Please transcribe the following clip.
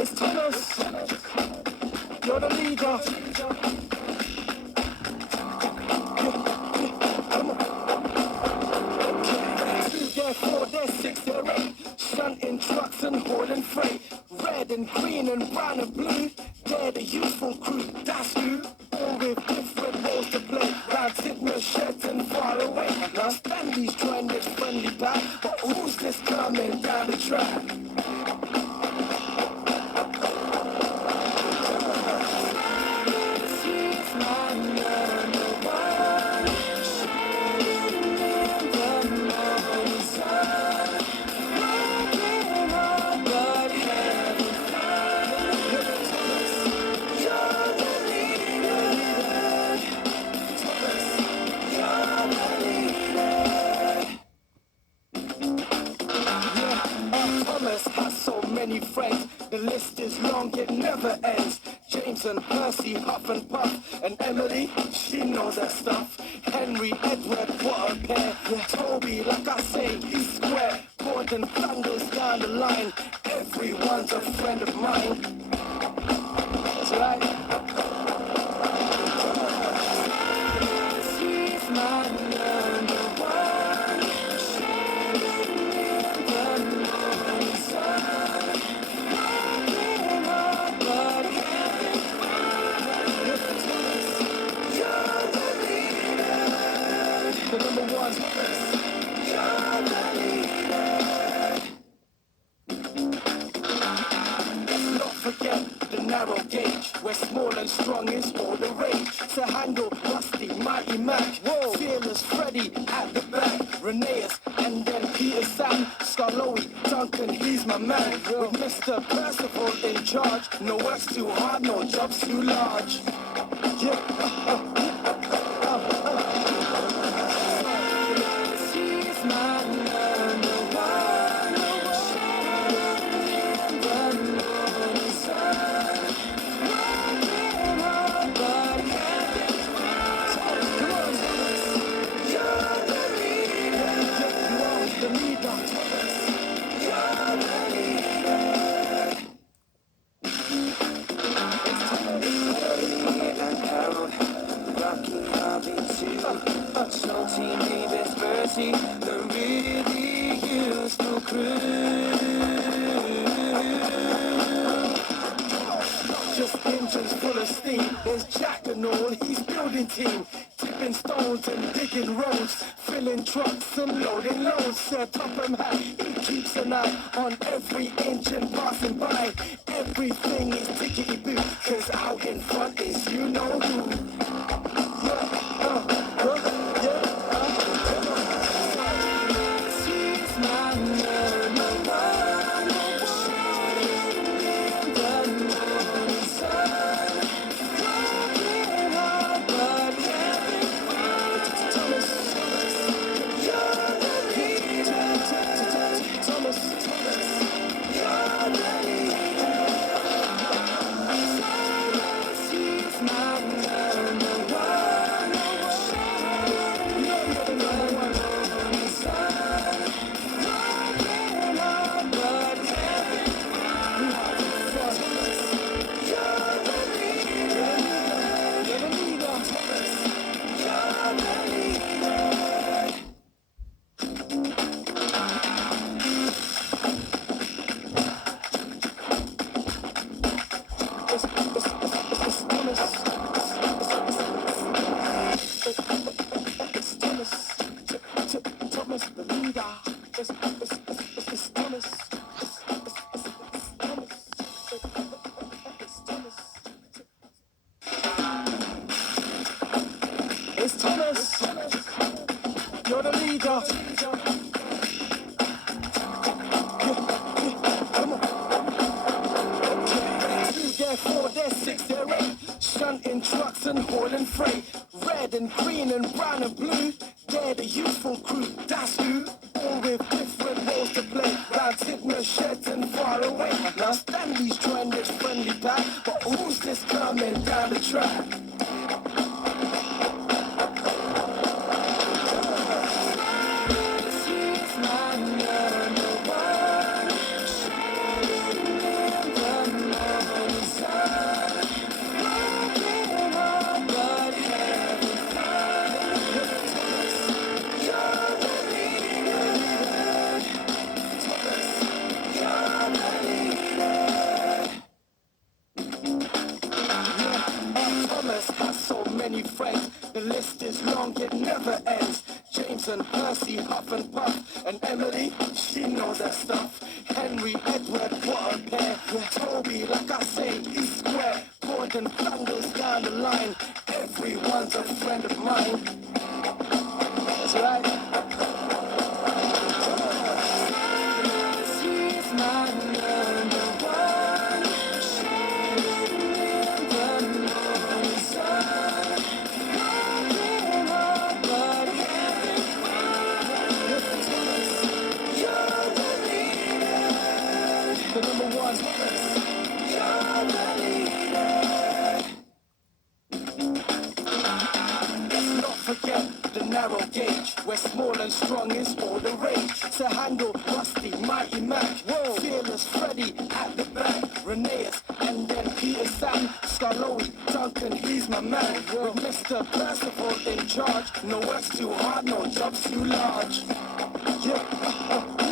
It's Thomas. You're the leader. Come on. Okay. 2, there 4, there 6, there 8. Shunting trucks and hauling freight. Red and green and brown and blue. They're the youthful crew. That's who. All with different roles to play. Round Tidmouth sheds and far away. Now Stanley's trying this friendly back. But who's this coming down the track? Many friends, the list is long, it never ends. James and Percy, Huff and Puff, and Emily, she knows her stuff. Henry, Edward, what a pair. Toby, like I say, he's square. Gordon thunders down the line. Everyone's a friend of mine. That's right. She's my number one. The number one. You're the leader. Let's not forget the narrow gauge, where small and strong is all the rage. To handle Rusty, Mighty Mac, whoa. Fearless Freddy at the back. Rheneas, and then Peter Sam, Scarlowy, Duncan, he's my man. With Mr. Percival in charge, no work's too hard, no job's too large. Yeah. The really useful crew. Just engines full of steam. There's Jack and all, he's building team. Tipping stones and digging roads. Filling trucks and loading loads. Sir Topham Hatt, he keeps an eye on every engine passing by. Everything is tickety-boo, cause out in front is you know who. It's Thomas. You're the leader. Come on. Okay. 2, there 4, there 6, there 8. Shunting trucks and hauling freight. Red and green and brown and blue. They're the youthful crew. That's who. All with different roles to play. Round Tidmouth sheds and far away. Now Stanley's trying this friendly back. But who's this coming down the track? Number one, shining in the strong, it never ends. James and Percy, Huff and Puff, and Emily, she knows her stuff. Henry, Edward, what a pair. Toby, like I say, he's square. Gordon, Flanders down the line. Everyone's a friend of mine. That's right. She's my number one. Shining in the morning sun. Broken heart, but having fun. You're the leader. The number one. You're the leader. Let's not forget the narrow gauge, where small and strong is all the rage. To handle Rusty, Mighty Mac, Fearless Freddy at the back, Reneus, and then Peter Sam, Scaloni, Duncan, he's my man. With Mr. Percival in charge, no work's too hard, no job's too large. Yeah.